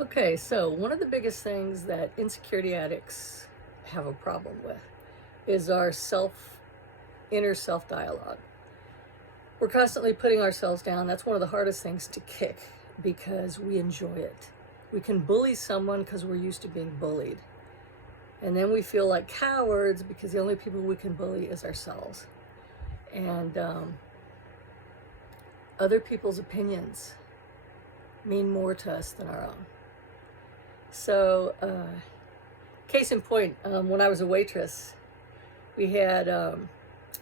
Okay, so one of the biggest things that insecurity addicts have a problem with is our inner self dialogue. We're constantly putting ourselves down. That's one of the hardest things to kick because we enjoy it. We can bully someone because we're used to being bullied. And then we feel like cowards because the only people we can bully is ourselves. And other people's opinions mean more to us than our own. So, case in point, when I was a waitress, we had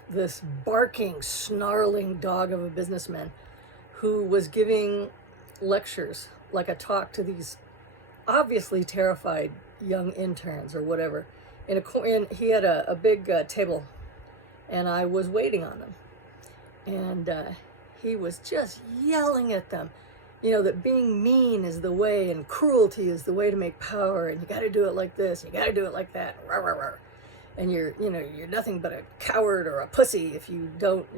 this barking, snarling dog of a businessman who was giving lectures, like a talk to these obviously terrified young interns or whatever. He had a big table, and I was waiting on them. And he was just yelling at them, that being mean is the way and cruelty is the way to make power, and you got to do it like this, you got to do it like that, rah, rah, rah. And you're nothing but a coward or a pussy if you don't,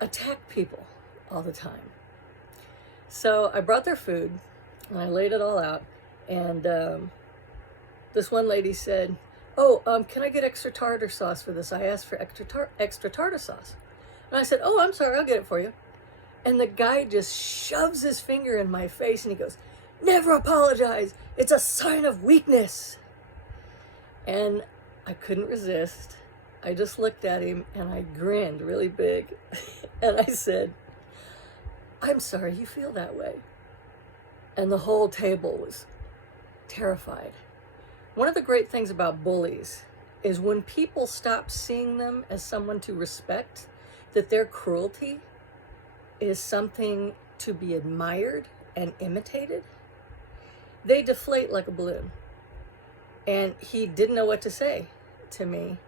attack people all the time. So I brought their food and I laid it all out, and this one lady said, "Oh, can I get extra tartar sauce for this? I asked for extra tartar sauce." And I said, "Oh, I'm sorry, I'll get it for you." And the guy just shoves his finger in my face and he goes, "Never apologize. It's a sign of weakness." And I couldn't resist. I just looked at him and I grinned really big. And I said, "I'm sorry you feel that way." And the whole table was terrified. One of the great things about bullies is when people stop seeing them as someone to respect, that their cruelty is something to be admired and imitated, they deflate like a balloon. And he didn't know what to say to me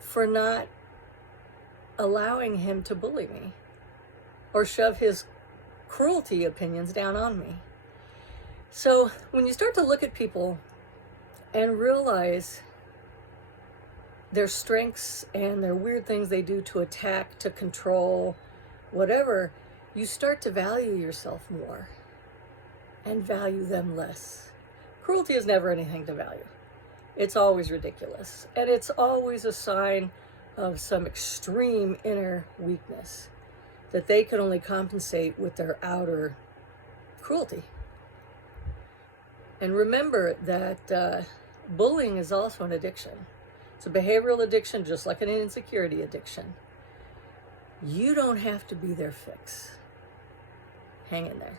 for not allowing him to bully me or shove his cruelty opinions down on me. So when you start to look at people and realize their strengths and their weird things they do to attack, to control, whatever, you start to value yourself more and value them less. Cruelty is never anything to value. It's always ridiculous. And it's always a sign of some extreme inner weakness that they can only compensate with their outer cruelty. And remember that bullying is also an addiction. It's a behavioral addiction, just like an insecurity addiction. You don't have to be their fix. Hang in there.